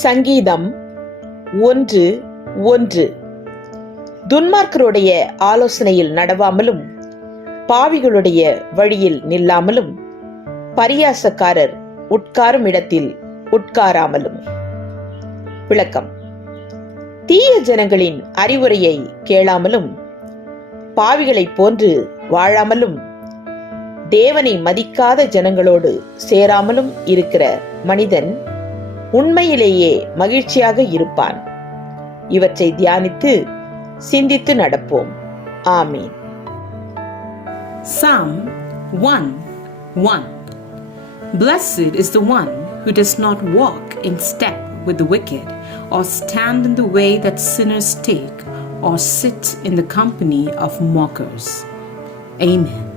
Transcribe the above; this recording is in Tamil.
சங்கீதம் 1:1. துன்மார்க்கருடைய ஆலோசனையில் நடவாமலும் பாவிகளுடைய வழியில் நில்லாமலும் பரியாசக்காரர் உட்காரும் இடத்தில் உட்காராமலும். விளக்கம்: தீய ஜனங்களின் அறிவுரையை கேளாமலும் பாவிகளைப் போன்று வாழாமலும் தேவனை மதிக்காத ஜனங்களோடு சேராமலும் இருக்கிற மனிதன் உண்மையிலேயே மகிழ்ச்சியாக இருப்பான். இவற்றை தியானித்து சிந்தித்து நடப்போம். ஆமீன். Psalm 1:1. Blessed is the one who does not walk in step with the wicked, or stand in the way that sinners take, or sit in the company of mockers. Amen.